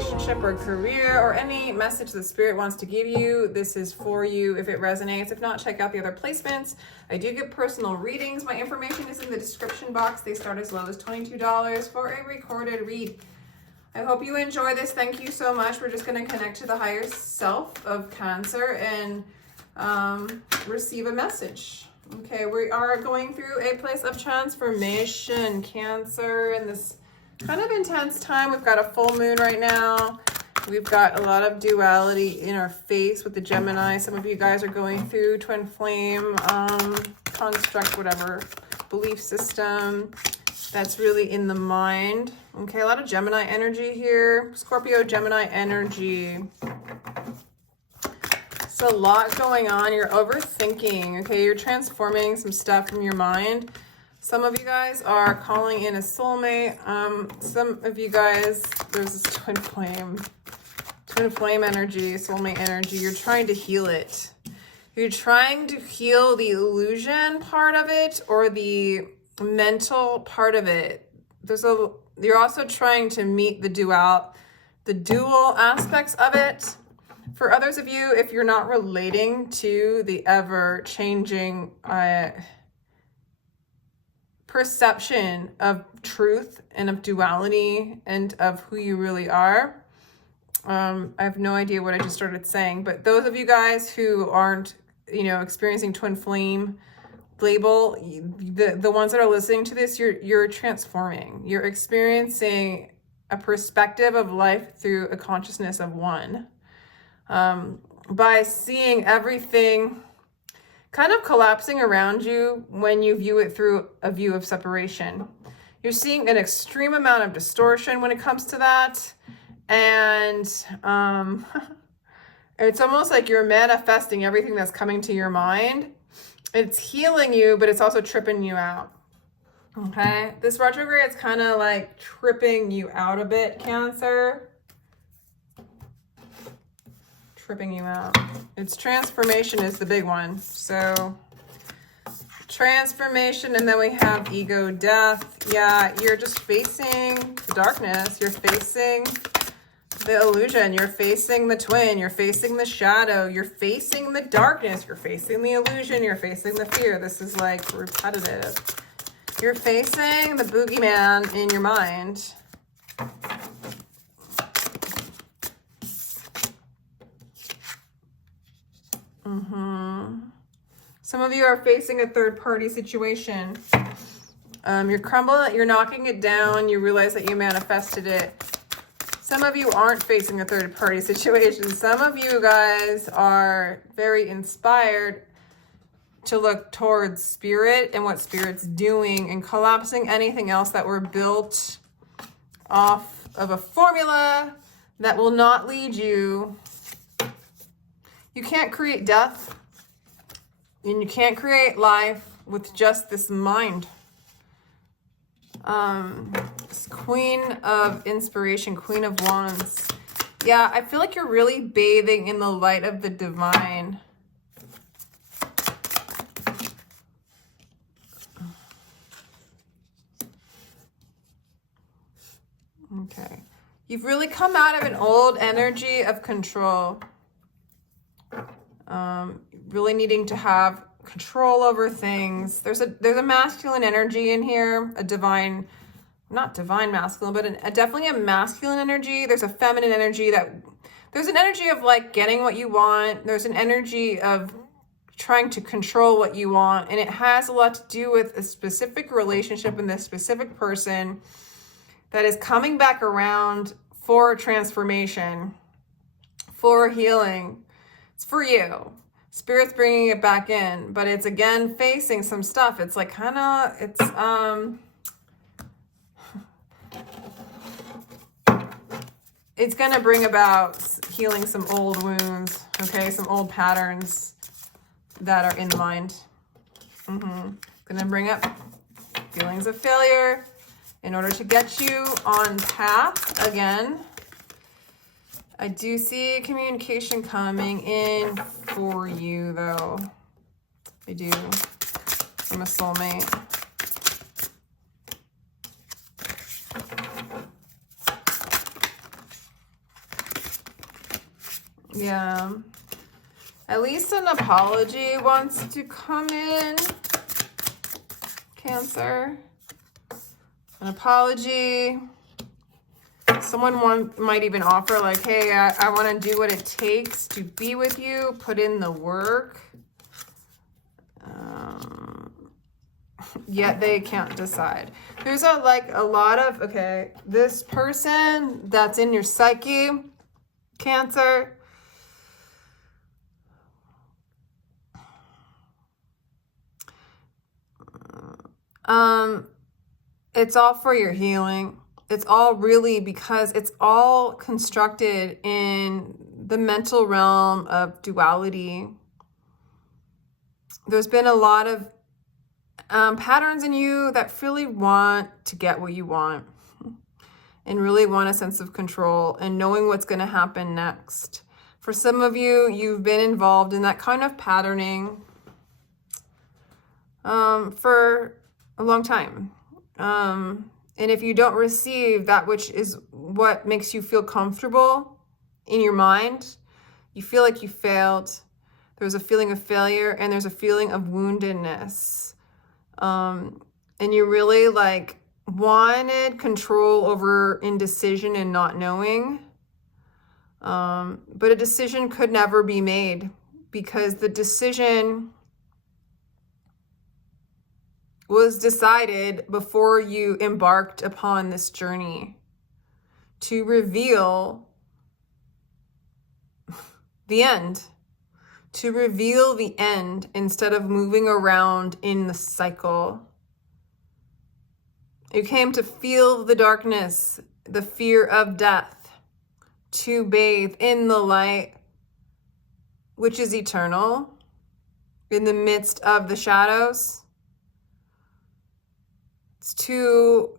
relationship or career or any message the Spirit wants to give you, this is for you if it resonates. If not, check out the other placements. I do give personal readings. My information is in the description box. They start as low as $22 for a recorded read. I hope you enjoy this. Thank you so much. We're just going to connect to the higher self of Cancer and receive a message. Okay, we are going through a place of transformation, Cancer, in this kind of intense time. We've got a full moon right now. We've got a lot of duality in our face with the Gemini. Some of you guys are going through twin flame construct, whatever, belief system that's really in the mind. Okay, a lot of Gemini energy here. Scorpio, Gemini energy. It's a lot going on. You're overthinking. Okay, you're transforming some stuff from your mind. Some of you guys are calling in a soulmate. Some of you guys, there's this twin flame energy, soulmate energy. You're trying to heal it. You're trying to heal the illusion part of it or the mental part of it. You're also trying to meet the dual aspects of it. For others of you, if you're not relating to the ever-changing perception of truth and of duality and of who you really are. I have no idea what I just started saying, but those of you guys who aren't, experiencing twin flame label, the ones that are listening to this, you're transforming. You're experiencing a perspective of life through a consciousness of one. By seeing everything kind of collapsing around you when you view it through a view of separation. You're seeing an extreme amount of distortion when it comes to that. And it's almost like you're manifesting everything that's coming to your mind. It's healing you, but it's also tripping you out. Okay? This retrograde is kind of like tripping you out a bit, Cancer. Tripping you out. It's transformation is the big one. So transformation, and then we have ego death. Yeah, you're just facing the darkness. You're facing the illusion. You're facing the twin. You're facing the shadow. You're facing the darkness. You're facing the illusion. You're facing the fear. This is like repetitive. You're facing the boogeyman in your mind. Some of you are facing a third-party situation. You're crumbling, you're knocking it down. You realize that you manifested it. Some of you aren't facing a third-party situation. Some of you guys are very inspired to look towards spirit and what spirit's doing and collapsing anything else that were built off of a formula that will not lead you. You can't create death, and you can't create life with just this mind. Queen of Inspiration, Queen of Wands. Yeah, I feel like you're really bathing in the light of the divine. Okay. You've really come out of an old energy of control. Really needing to have control over things. There's a masculine energy in here, a divine, not divine masculine, but definitely a masculine energy. There's a feminine energy there's an energy of like getting what you want. There's an energy of trying to control what you want. And it has a lot to do with a specific relationship and this specific person that is coming back around for transformation, for healing. It's for you. Spirit's bringing it back in, but it's again facing some stuff. It's like it's going to bring about healing some old wounds, okay? Some old patterns that are in the mind. Going to bring up feelings of failure in order to get you on path again. I do see communication coming in for you, though. I do. From a soulmate. Yeah. At least an apology wants to come in, Cancer. An apology. Someone might even offer like, hey, I want to do what it takes to be with you. Put in the work. Yet they can't decide. There's a lot of, okay, this person that's in your psyche, Cancer. It's all for your healing. It's all really because it's all constructed in the mental realm of duality. There's been a lot of patterns in you that really want to get what you want and really want a sense of control and knowing what's going to happen next. For some of you, you've been involved in that kind of patterning for a long time. And if you don't receive that which is what makes you feel comfortable in your mind, you feel like you failed. There's a feeling of failure and there's a feeling of woundedness. And you really wanted control over indecision and not knowing. But a decision could never be made because the decision was decided before you embarked upon this journey to reveal the end, instead of moving around in the cycle. You came to feel the darkness, the fear of death, to bathe in the light, which is eternal, in the midst of the shadows. You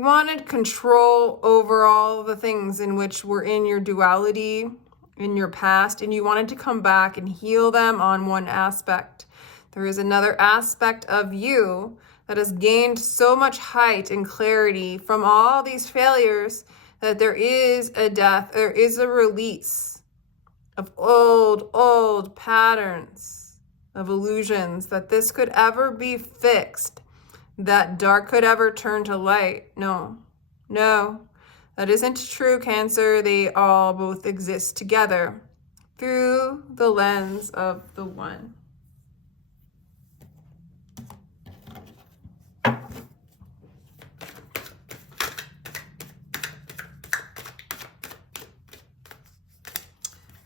wanted control over all the things in which were in your duality, in your past, and you wanted to come back and heal them on one aspect. There is another aspect of you that has gained so much height and clarity from all these failures that there is a death, there is a release of old patterns of illusions, that this could ever be fixed, that dark could ever turn to light. No, that isn't true, Cancer. They all both exist together through the lens of the one.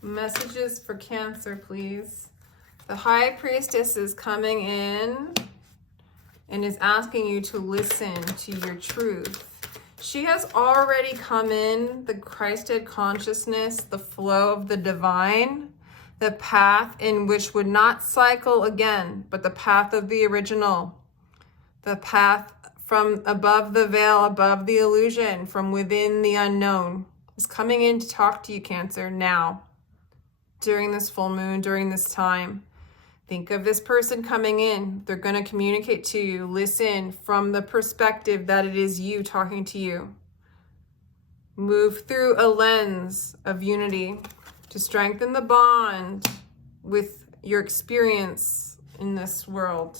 Messages for Cancer, please. The High Priestess is coming in and is asking you to listen to your truth. She has already come in, the Christed consciousness, the flow of the divine, the path in which would not cycle again, but the path of the original, the path from above the veil, above the illusion, from within the unknown, is coming in to talk to you, Cancer, now, during this full moon, during this time. Think of this person coming in. They're going to communicate to you. Listen from the perspective that it is you talking to you. Move through a lens of unity to strengthen the bond with your experience in this world.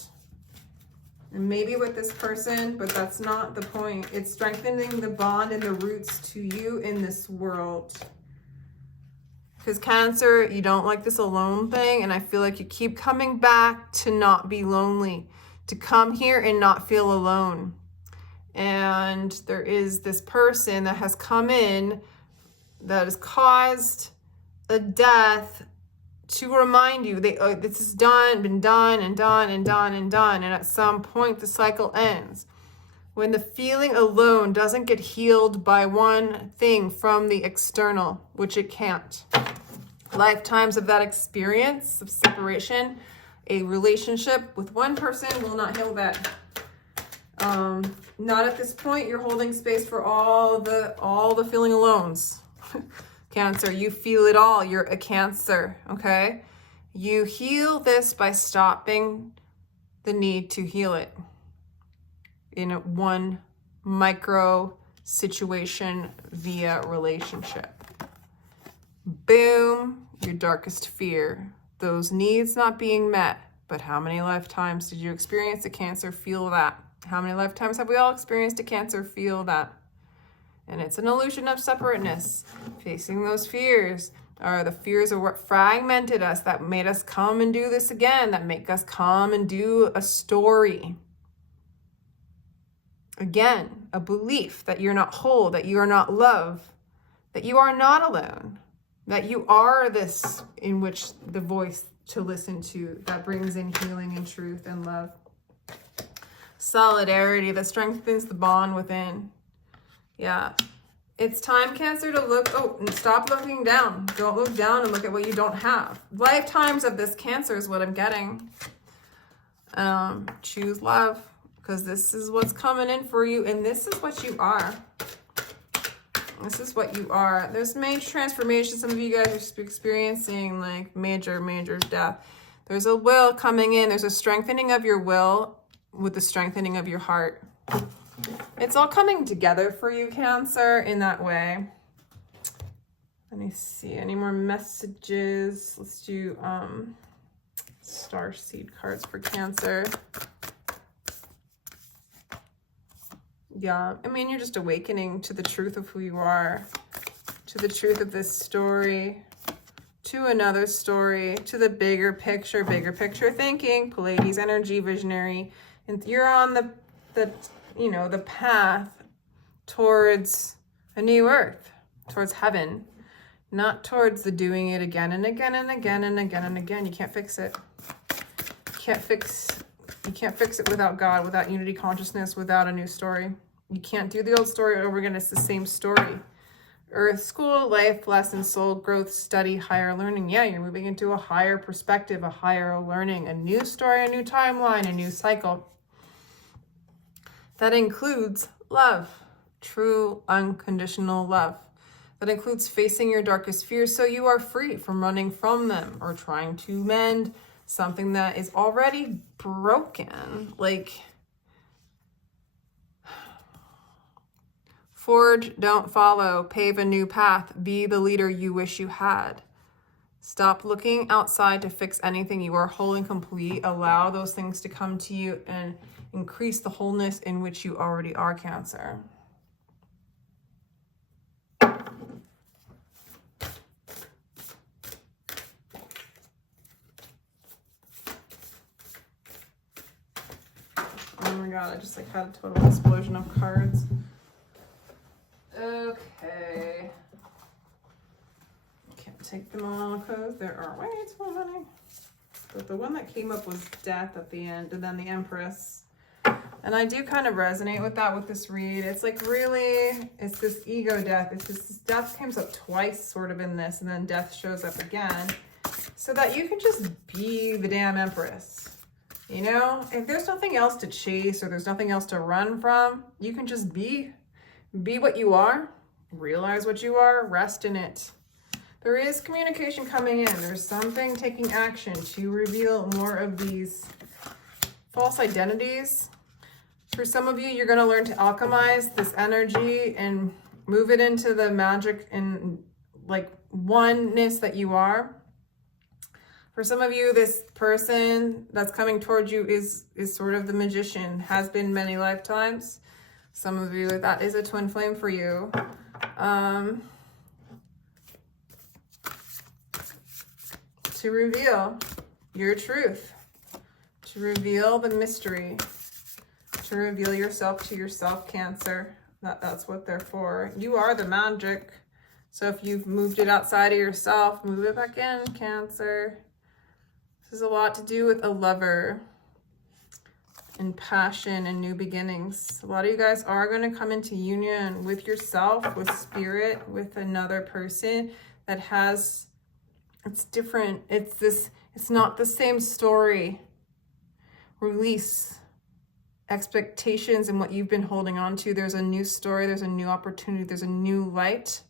And maybe with this person, but that's not the point. It's strengthening the bond and the roots to you in this world. Because Cancer, you don't like this alone thing, and I feel like you keep coming back to not be lonely, to come here and not feel alone. And there is this person that has come in that has caused a death to remind you this is been done, and at some point the cycle ends. When the feeling alone doesn't get healed by one thing from the external, which it can't. Lifetimes of that experience of separation, a relationship with one person will not heal that. Not at this point. You're holding space for all the feeling alones. Cancer, you feel it all. You're a Cancer, okay? You heal this by stopping the need to heal it in one micro situation via relationship. Boom, your darkest fear. Those needs not being met. But how many lifetimes did you experience a Cancer? Feel that. How many lifetimes have we all experienced a Cancer? Feel that. And it's an illusion of separateness. Facing those fears are the fears of what fragmented us, that made us come and do this again, that make us come and do a story. Again, a belief that you're not whole, that you are not love, that you are not alone, that you are this in which the voice to listen to that brings in healing and truth and love. Solidarity that strengthens the bond within. Yeah. It's time, Cancer, to look, and stop looking down. Don't look down and look at what you don't have. Lifetimes of this Cancer is what I'm getting. Choose love, because this is what's coming in for you, and this is what you are. This is what you are. There's major transformation. Some of you guys are experiencing like major death. There's a will coming in. There's a strengthening of your will with the strengthening of your heart. It's all coming together for you, Cancer, in that way. Let me see. Any more messages? Let's do star seed cards for Cancer. Yeah, I mean, you're just awakening to the truth of who you are, to the truth of this story, to another story, to the bigger picture thinking, Pleiades energy, visionary. And you're on the path towards a new earth, towards heaven, not towards the doing it again and again and again and again and again. You can't fix it. You can't fix it without God, without unity consciousness, without a new story. You can't do the old story over again. It's the same story. Earth, school, life, lesson, soul, growth, study, higher learning. Yeah, you're moving into a higher perspective, a higher learning, a new story, a new timeline, a new cycle. That includes love, true, unconditional love. That includes facing your darkest fears so you are free from running from them or trying to mend something that is already broken. Like, forge, don't follow, pave a new path, be the leader you wish you had. Stop looking outside to fix anything. You are whole and complete. Allow those things to come to you and increase the wholeness in which you already are, Cancer. Oh my God, I just had a total explosion of cards. Okay. Can't take them all because there are way too many. But the one that came up was death at the end, and then the Empress. And I do kind of resonate with that with this read. It's like really, it's this ego death. It's this death comes up twice sort of in this, and then death shows up again. So that you can just be the damn Empress. You know, if there's nothing else to chase or there's nothing else to run from, you can just be what you are, realize what you are, rest in it. There is communication coming in. There's something taking action to reveal more of these false identities. For some of you, you're going to learn to alchemize this energy and move it into the magic and like oneness that you are. For some of you, this person that's coming towards you is sort of the magician, has been many lifetimes. Some of you, that is a twin flame for you. To reveal your truth, to reveal the mystery, to reveal yourself to yourself, Cancer. That's what they're for. You are the magic. So if you've moved it outside of yourself, move it back in, Cancer. This has a lot to do with a lover and passion and new beginnings. A lot of you guys are going to come into union with yourself, with spirit, with another person that has, it's different. It's not the same story. Release expectations and what you've been holding on to. There's a new story. There's a new opportunity. There's a new light.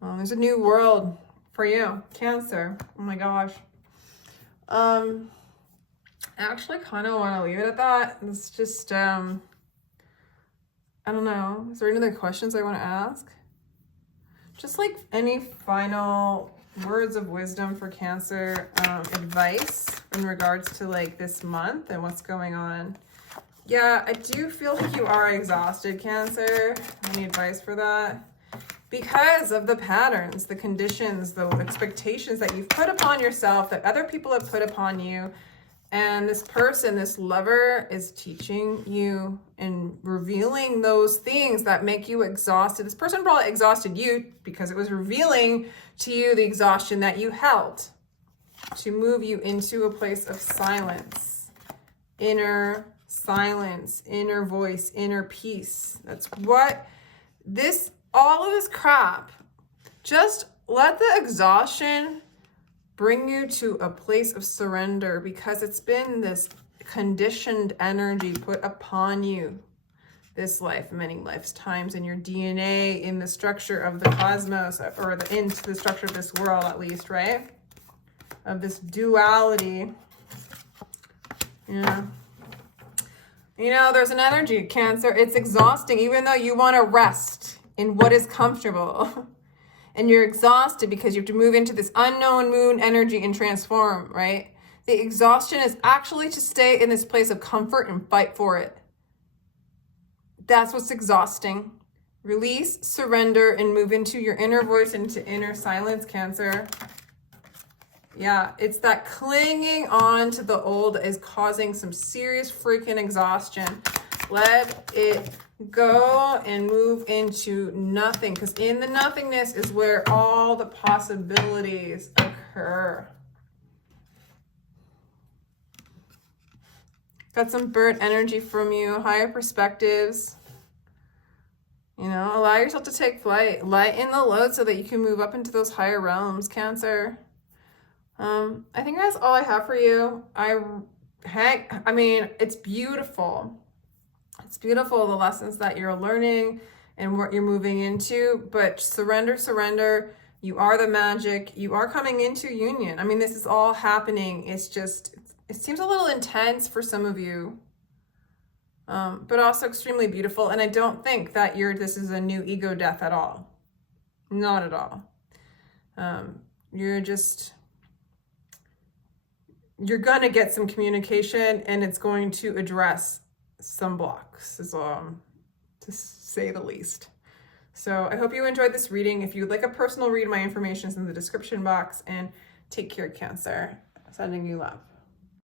There's a new world for you, Cancer. Oh my gosh. I actually kind of want to leave it at that. It's just, I don't know. Is there any other questions I want to ask? Just like any final words of wisdom for Cancer, advice in regards to like this month and what's going on. Yeah, I do feel like you are exhausted, Cancer. Any advice for that? Because of the patterns, the conditions, the expectations that you've put upon yourself, that other people have put upon you. And this person, this lover, is teaching you and revealing those things that make you exhausted. This person probably exhausted you because it was revealing to you the exhaustion that you held to move you into a place of silence, inner silence, inner voice, inner peace. That's what all of this crap, just let the exhaustion bring you to a place of surrender, because it's been this conditioned energy put upon you this life, many lifetimes, in your DNA, in the structure of the cosmos, or into the structure of this world at least, right? Of this duality. Yeah. You know, there's an energy, Cancer. It's exhausting, even though you want to rest in what is comfortable. And you're exhausted because you have to move into this unknown moon energy and transform, right? The exhaustion is actually to stay in this place of comfort and fight for it. That's what's exhausting. Release, surrender, and move into your inner voice, into inner silence, Cancer. Yeah, it's that clinging on to the old is causing some serious freaking exhaustion. Let it go and move into nothing, because in the nothingness is where all the possibilities occur. Got some bird energy from you, higher perspectives. You know, allow yourself to take flight. Lighten the load so that you can move up into those higher realms, Cancer. I think that's all I have for you. I mean, it's beautiful. It's beautiful, the lessons that you're learning and what you're moving into, but surrender, surrender. You are the magic. You are coming into union. I mean, this is all happening. It's just, it seems a little intense for some of you, but also extremely beautiful. And I don't think that this is a new ego death at all. Not at all. You're gonna get some communication, and it's going to address some blocks, to say the least. So I hope you enjoyed this reading. If you'd like a personal read, my information is in the description box, and take care, Cancer. Sending you love.